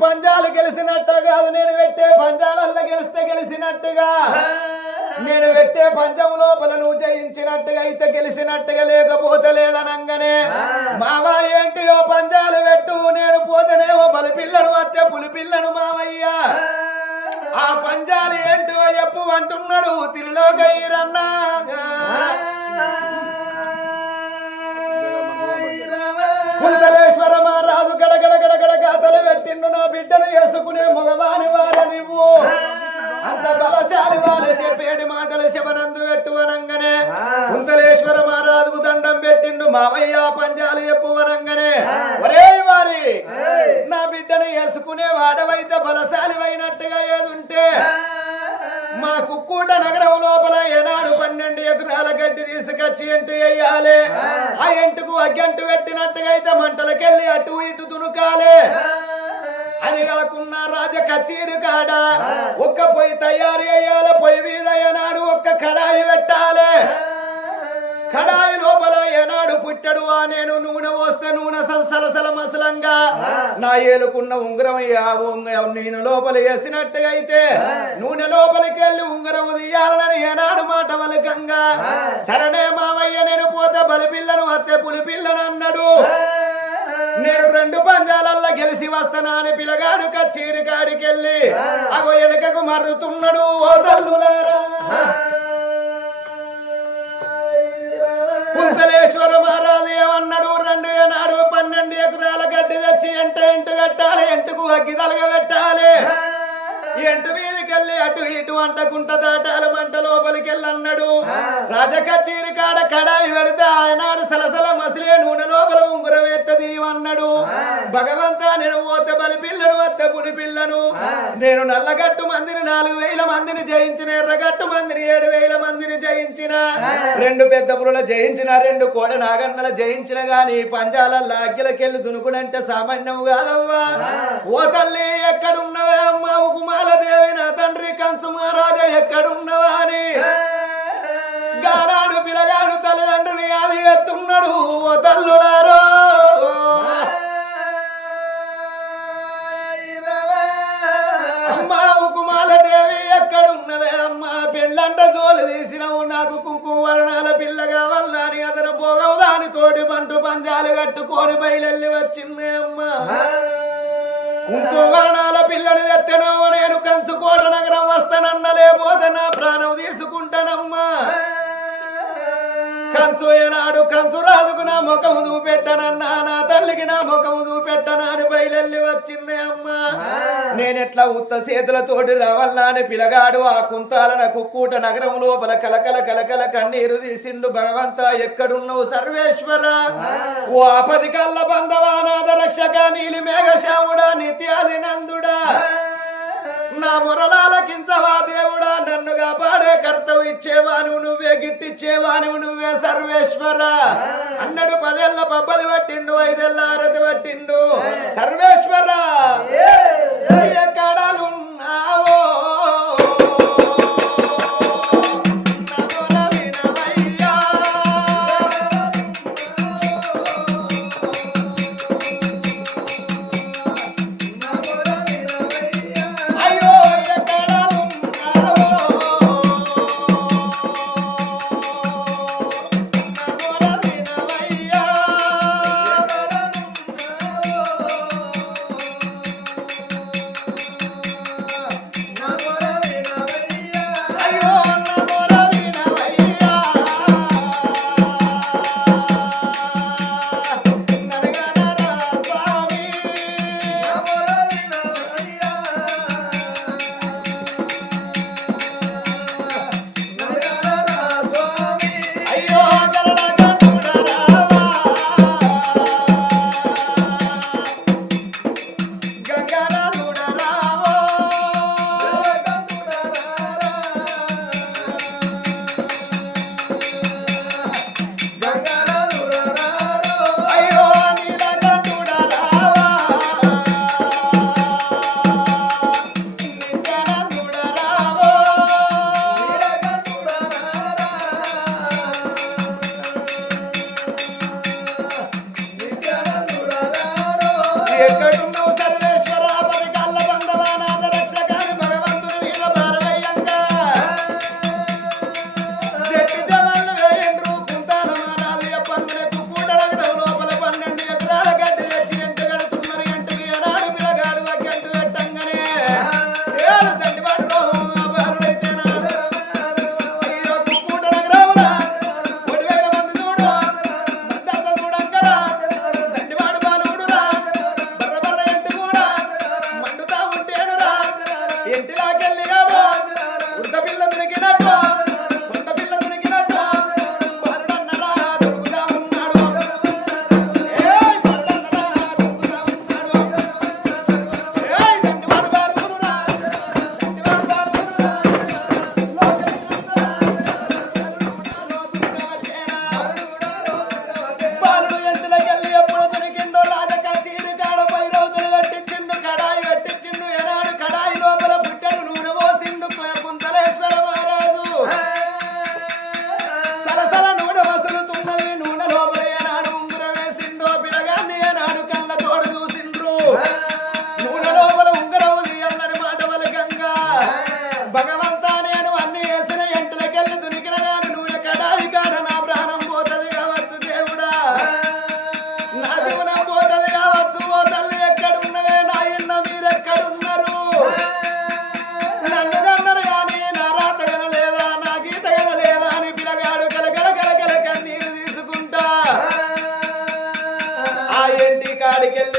పంజాలు గెలిచినట్టు కాదు నేను పెట్టే పంజాలల్లో గెలిస్తే గెలిచినట్టుగా. నేను పెట్టే పంచం లోపల నువ్వు జయించినట్టుగా అయితే గెలిచినట్టుగా లేకపోతే లేదనంగానే. ఏంటి ఓ పంజాలు పెట్టు నేను పోతేనేమో బలి పిల్లను వస్తే పులి పిల్లను మామయ్య ఆ పంజాలు ఏంటో చెప్పు అంటున్నాడు తిరులోకయ్యరన్నా నువ్వు అంత బలశాలి వాళ్ళ చెప్పేటి మాటలు శివనందు పెట్టు అనంగానే. కుందలేశ్వర మహారాజుకు దండం పెట్టిండు మావయ్య పంజాలు చెప్పు అనంగానే. ఒరే వారి నా బిడ్డను వేసుకునే వాడవైతే బలశాలి అయినట్టుగా ఏదుంటే? మా కుక్కూట నగరం లోపల ఏనాడు పన్నెండు ఎకరాల గడ్డి తీసుకొచ్చి ఎంటు వేయాలి? ఆ. ఎంటుకు అగ్గంటు పెట్టినట్టుగా అయితే మంటలకెళ్ళి అటు ఇటు దునుకాలి. అది కాకుండా రాజ కచీరు కాడ ఒక్క పొయ్యి తయారు చేయాలి పొయ్యి మీద ఏనాడు ఒక్క కడాయి పెట్టాలి. కడాయి లోపల ఏనాడు పుట్టడు ఆ నేను నూనె పోస్తే నూనె సలసల మసలంగా. నా ఏలుకున్న ఉంగరం నేను లోపల వేసినట్టుగా అయితే నూనె లోపలికి వెళ్ళి ఉంగరం తీయాలని ఏనాడు మాట వలకంగా. సరణే మావయ్య నేను పోతే బలిపిల్లను వస్తే పులిపిల్లను అన్నాడు. నేను రెండు పంజాలల్లో గెలిచి వస్తానా అని పిల్లగాడు కచ్చేరి కాడికెళ్ళి అగో వెనకకు మర్రుతున్నాడు ఓ తల్లులారా. కుంతలేశ్వర మహారాజు ఏమన్నాడు? రెండు ఏనాడు పన్నెండు ఎకరాల గడ్డి తెచ్చి ఎంట ఎంటు కట్టాలి ఎంటుకు అగ్గి తలగ పెట్టాలి. ఎంటు మీదకెళ్ళి అటు ఇటు అంటకుంట దాటాలి మంట లోపలికి వెళ్ళన్నాడు రాజకచ్చీరి కాడ కడాయి పెడితే ఆయనాడు సలసల మసిలే నూనె లోపల ఉంగురం ఎత్తది అన్నాడు భగవంతా నేను పోతే బలి పిల్లను వస్తే పులి పిల్లను. నేను నల్లగట్టు మందిని నాలుగు వేల మందిని జయించిన ఎర్రగట్టు మందిని ఏడు వేల మందిని జయించిన. రెండు పెద్ద పులుల జయించిన రెండు కోడ నాగన్నల జయించిన గాని పంజాలల్ల అగ్గిలకెళ్ళి దునుకుడంటే సామాన్యం కాదవ్వా. ఓ తల్లి ఎక్కడున్నవే అమ్మ? ఉకుమాల దేవి నా తండ్రి కంసు మహారాజా ఎక్కడున్నవా అని. గానాడు పిలగాడు తల్లిదండ్రుని అది ఎత్తున్నాడు ఓ తల్లులారో పెళ్ళంట జోలు తీసినవు నాకు కుంకుమ వర్ణాల పిల్ల కావాలని అని అతను పోగవు. దాని తోటి పంటు పంజాలు కట్టుకొని బయలెల్లి వచ్చిందే అమ్మా. కుంకుమ వర్ణాల పిల్లడు ఏనాడు కంచు రాదుకు నా ముఖము చూపెట్టనన్నా నా తల్లికి నా ముఖము చూపెట్టనా అని బయలెల్లి వచ్చింది అమ్మా. నేనెట్లా ఉత్త చేతులతోటి రావాలా అని పిలగాడు ఆ కుంతాలన కుక్కూట నగరం లోపల కలకల కలకల కన్నీరు తీసిండు భగవంత ఎక్కడున్నావు సర్వేశ్వర? ఓ ఆపది కల్ల బంధవానాథ రక్షక నీలి మేఘశ్యాముడా నిత్యాది నందుడా నా మురళాలకించవా దేవుడా నన్ను కాపాడే కర్తవు ఇచ్చేవాను నువ్వే గిట్టిచ్చేవాను నువ్వే సర్వేశ్వర. అన్నడు పదేళ్ళ పబ్బది పట్టిండు ఐదేళ్ళ ఆరతి పట్టిండు. సర్వేశ్వర. ఎక్కడాలున్నావో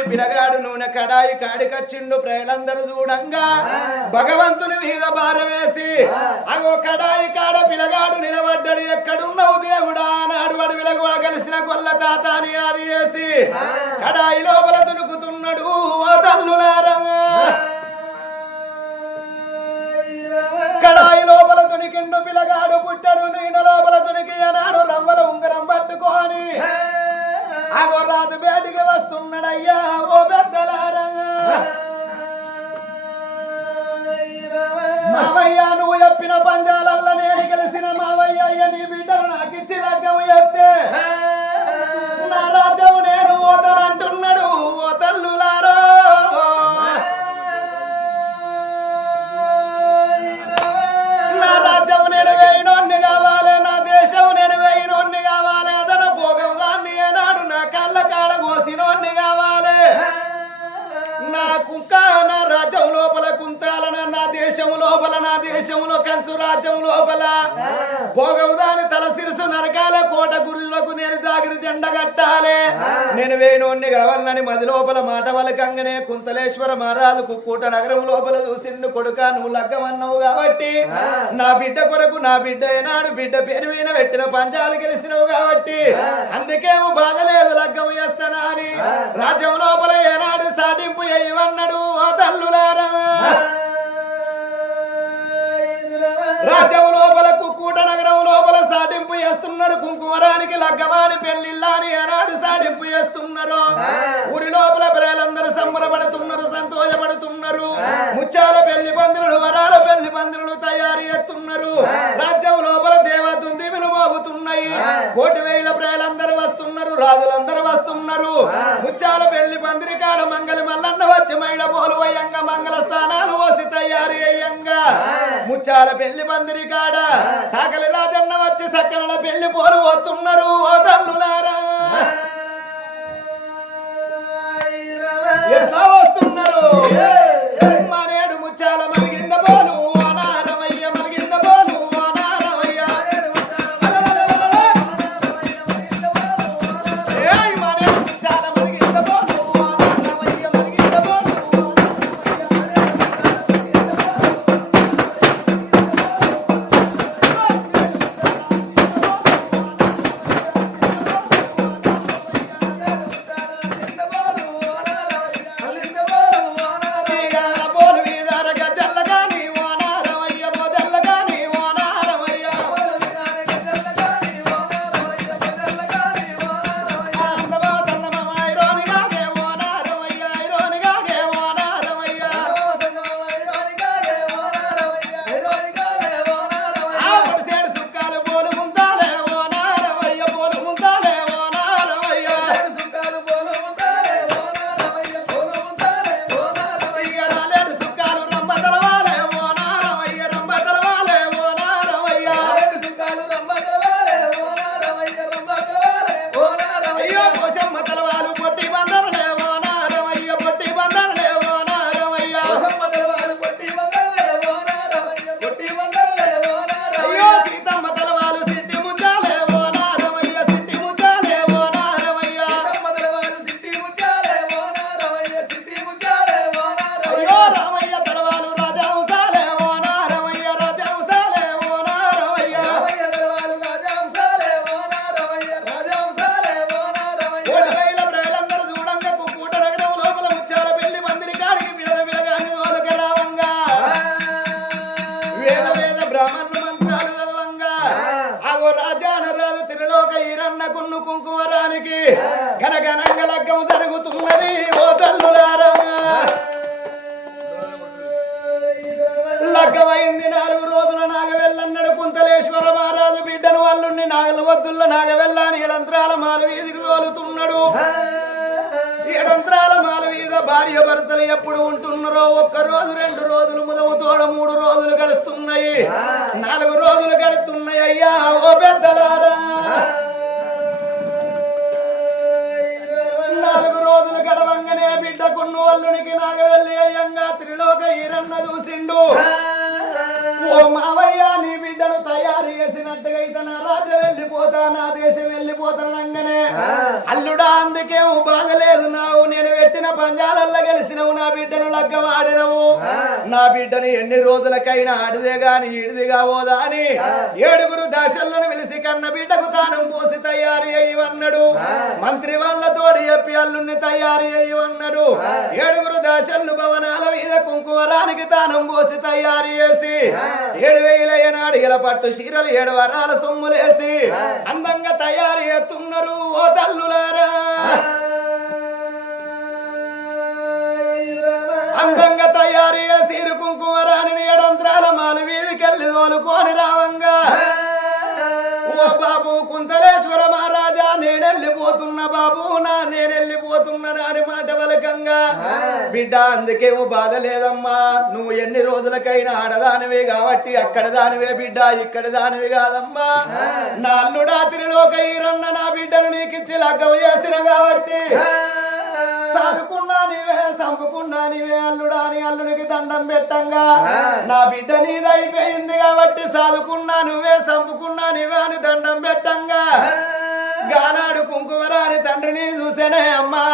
పిలగాడు నూనె కడాయి కాడికచ్చిండు ప్రజలందరూ చూడంగా. భగవంతుని మీద భారమేసి అగో కడాయి కాడ పిలగాడు వాడు విలగోడ కలిసిన గొల్ల తాత అని అది వేసి కడాయి లోపల దునుకుతున్నాడు ఓ తల్లులారా. కడాయి లోపల తునికిండు పిలగాడు పుట్టాడు నేను లోపల తునికి అన్నాడు రవ్వల ఉంగరం పట్టుకొని. ఆ. గొర్రాజు బయటికి వస్తున్నాడయ్యా ఓ పెద్దలారా. దేశం లోపల నా దేశంలో కంచు రాజ్యం లోపల భోగం దాని తల సిరుసు నరకాల కోట గురులకు నేను జాగిరి జెండ కట్టాలి. నేను వేణోన్ని కావాలని మది లోపల మాట వలకంగానే కుంతలేశ్వర మహారాజు కుక్కూట నగరం లోపల చూసిండు కొడుక నువ్వు లగ్గమన్నావు కాబట్టి. నా బిడ్డ కొరకు నా బిడ్డ ఏనాడు బిడ్డ పేరు మీద పెట్టిన పంచాలు గెలిచినవు కాబట్టి. అందుకేమో బాధ లేదు లగ్గం చేస్తానా అని. రాజ్యం లోపల ఏనాడు సాటింపు చేయమన్నాడు ఓ తల్లులారా. రాజ్యం లోపల కుక్కూట నగరం లోపల సాటింపు చేస్తున్నారు. కుంకుమరానికి లగ్గమాని పెళ్ళిళ్ళని ఏనాడు సాటింపు చేస్తున్నారు. ఊరి లోపల ప్రజలందరూ సంబరపడుతున్నారు సంతోషపడుతున్నారు. ముత్యాల రాజులందరూ వస్తున్నారు. ముత్యాల పెళ్ళి పందిరి కాడ మంగళ మల్లన్న వచ్చి మైల పోలు వయ్యంగా మంగళ స్థానాలు పోసి తయారు అయ్యంగా. ముత్యాల పెళ్ళి పందిరి కాడ సాకలి రాజన్న వచ్చి సకల పెళ్ళి పోలు పోతున్నారు. ఓ లగ్గం జరుగుతున్నది ఓ తల్లులారా. లగ్గమైంది నాలుగు రోజుల నాగవెల్లన్నాడు కుంతలేశ్వర మహారాజు బిడ్డను అల్లుణ్ణి నాగల వద్దుల్ల నాగవెల్లాని ఏడంత్రాల మాల వీధికి తోలుతున్నాడు. ఏడంత్రాల మాల వీధ భార్య భర్తలు ఎప్పుడు ఉంటున్నారో ఒక్క రోజు రెండు రోజులు ముదవు తోడ మూడు రోజులు గడుస్తున్నాయి. నాలుగు రోజులు గడుస్తున్నాయి అయ్యా ఓ పెద్దలారా. వల్లునికి కున్ను నాగవెల్లి అయ్యంగా త్రిలోక ఈరన్న చూసిండు. ఓ మావయ్య నీ బిడ్డను తయారు చేసినట్టుగా అయితే నా రాజ్యం వెళ్ళిపోతా నా దేశం వెళ్ళిపోతానంగానే అల్లుడా అందుకేం బాధ లేదు నావు. నేను లగ్గం ఆడినవు. నా బిడ్డని ఎన్ని రోజులకైనా ఆడిదే గాని ఈడిదిగా పోదా అని ఏడుగురు దాసలను పిలిచి కన్న బిడ్డకు తానం పోసి తయారు అయ్యవన్నాడు మంత్రి వాళ్ళతోడి చెప్పి అల్లుణ్ణి తయారు అయ్యవన్నాడు ఏడుగురు దాసళ్ళు భవనాల మీద కుంకుమరానికి తానం పోసి తయారు చేసి ఏడు వేల ఏనాడిగల పట్టు చీరలు ఏడు వరాల సొమ్ములేసి అందంగా తయారు చేస్తున్నారు ఓ తల్లులారా బిడ్డ అందుకేమో బాధ లేదమ్మా. నువ్వు ఎన్ని రోజులకైనా ఆడదానివే కాబట్టి అక్కడ దానివే బిడ్డ ఇక్కడ దానివి కాదమ్మా. నా అల్లుడా నా బిడ్డను నీకిచ్చి లగ్గం చేసిన కాబట్టి. చదువుకున్నా నీవే చంపుకున్నా నీవే అల్లుడా అని అల్లుడికి దండం పెట్టంగా. నా బిడ్డ నీదైపోయింది కాబట్టి సాదుకున్నా నువ్వే చంపుకున్నా నీవే అని దండం పెట్టంగా. గానాడు కుంకుమరాని తండ్రిని చూసేనే అమ్మా.